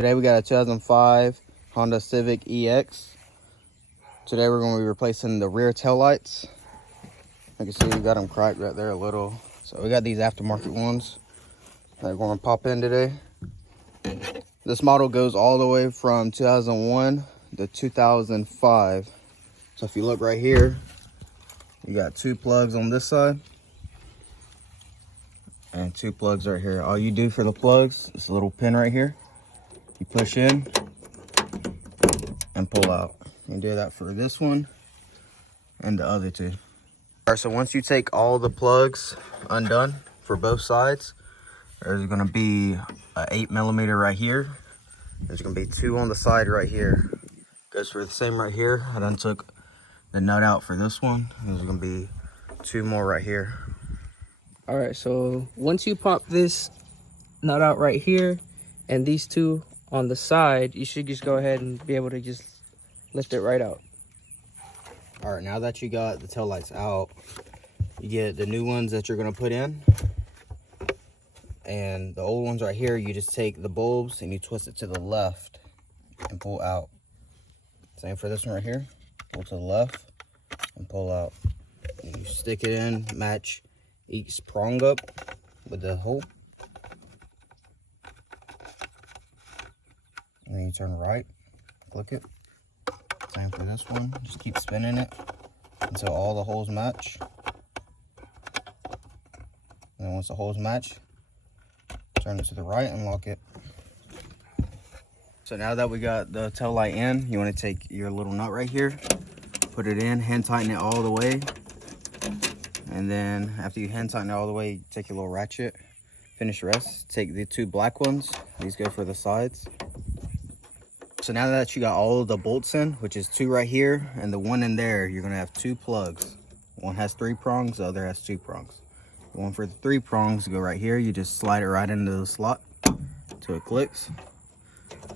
Today we got a 2005 Honda Civic EX. Today we're going to be replacing the rear tail lights. You can see we got them cracked right there a little. So we got these aftermarket ones that we're going to pop in today. This model goes all the way from 2001 to 2005. So if you look right here, you got two plugs on this side and two plugs right here. All you do for the plugs is a little pin right here. You push in and pull out. You can do that for this one and the other two. All right, so once you take all the plugs undone for both sides, there's gonna be an 8mm right here. There's gonna be two on the side right here. Goes for the same right here. I done took the nut out for this one. There's gonna be two more right here. All right, so once you pop this nut out right here and these two on the side, you should just go ahead and be able to just lift it right out. All right, now that you got the tail lights out, you get the new ones that you're gonna put in. And the old ones right here, you just take the bulbs and you twist it to the left and pull out. Same for this one right here. Pull to the left and pull out. And you stick it in, match each prong up with the hole. And then you turn right, click it. Same for this one. Just keep spinning it until all the holes match. And then once the holes match, turn it to the right and lock it. So now that we got the tail light in, you want to take your little nut right here, put it in, hand tighten it all the way. And then after you hand tighten it all the way, you take your little ratchet, finish the rest. Take the two black ones. These go for the sides. So now that you got all of the bolts in, which is two right here and the one in there, you're gonna have two plugs. One has 3 prongs, the other has 2 prongs. The one for the 3 prongs go right here. You just slide it right into the slot till it clicks.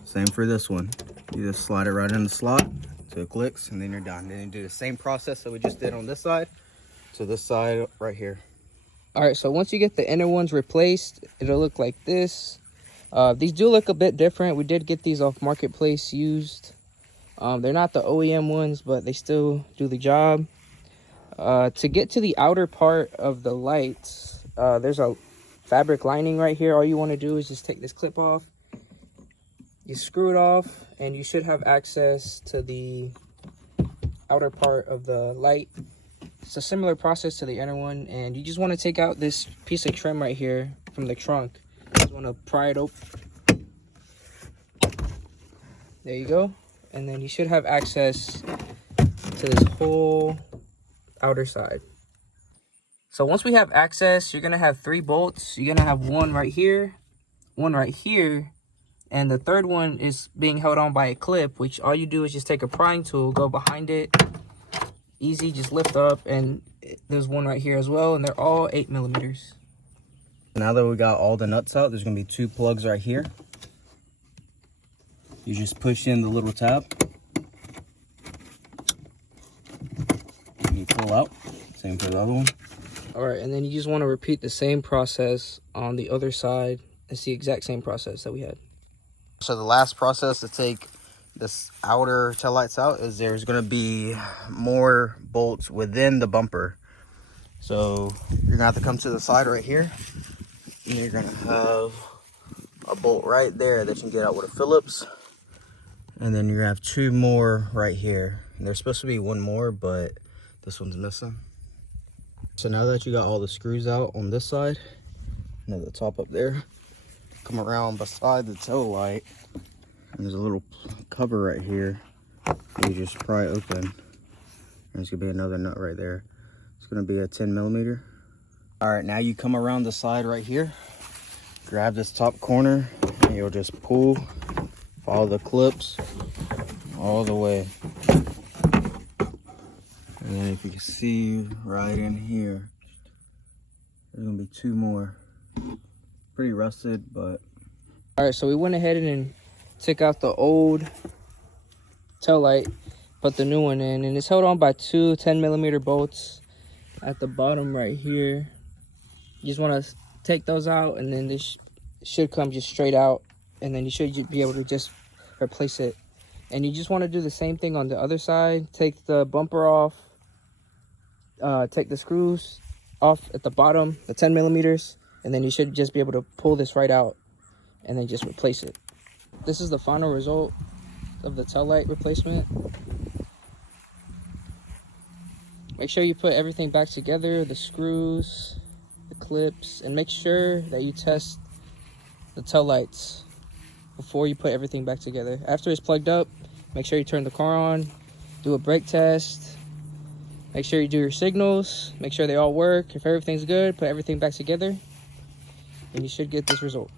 Same for this one. You just slide it right in the slot till it clicks, and then you're done. Then you do the same process that we just did on this side to this side right here. All right, so once you get the inner ones replaced, it'll look like this. These do look a bit different. We did get these off Marketplace used. They're not the OEM ones, but they still do the job. To get to the outer part of the lights, there's a fabric lining right here. All you want to do is just take this clip off. You screw it off, and you should have access to the outer part of the light. It's a similar process to the inner one, and you just want to take out this piece of trim right here from the trunk. You just want to pry it open. There you go. And then you should have access to this whole outer side. So once we have access, you're going to have 3 bolts. You're going to have one right here, and the third one is being held on by a clip, which all you do is just take a prying tool, go behind it, easy, just lift up, and there's one right here as well, and they're all 8mm. Now that we got all the nuts out, there's gonna be 2 plugs right here. You just push in the little tab. And you pull out. Same for the other one. All right, and then you just want to repeat the same process on the other side. It's the exact same process that we had. So the last process to take this outer tail lights out is there's going to be more bolts within the bumper. So you're going to have to come to the side right here, and you're going to have a bolt right there that you can get out with a Phillips. And then you're going to have 2 more right here. And there's supposed to be 1 more, but this one's missing. So now that you got all the screws out on this side and at the top up there, come around beside the tail light. There's a little cover right here. You just pry open. There's gonna be another nut right there. It's gonna be a 10mm. All right, now you come around the side right here, grab this top corner, and you'll just pull, follow the clips all the way. And then if you can see right in here, there's gonna be 2 more. Pretty rusted, but. All right, so we went ahead and took out the old tail light, put the new one in, and it's held on by 2 10mm bolts at the bottom right here. You just want to take those out, and then this should come just straight out and then you should be able to just replace it. And you just want to do the same thing on the other side. Take the bumper off, take the screws off at the bottom, the 10 millimeters, and then you should just be able to pull this right out and then just replace it. This is the final result of the tail light replacement. Make sure you put everything back together, the screws, the clips, and make sure that you test the tail lights before you put everything back together. After it's plugged up, make sure you turn the car on, do a brake test, make sure you do your signals, make sure they all work. If everything's good, put everything back together, and you should get this result.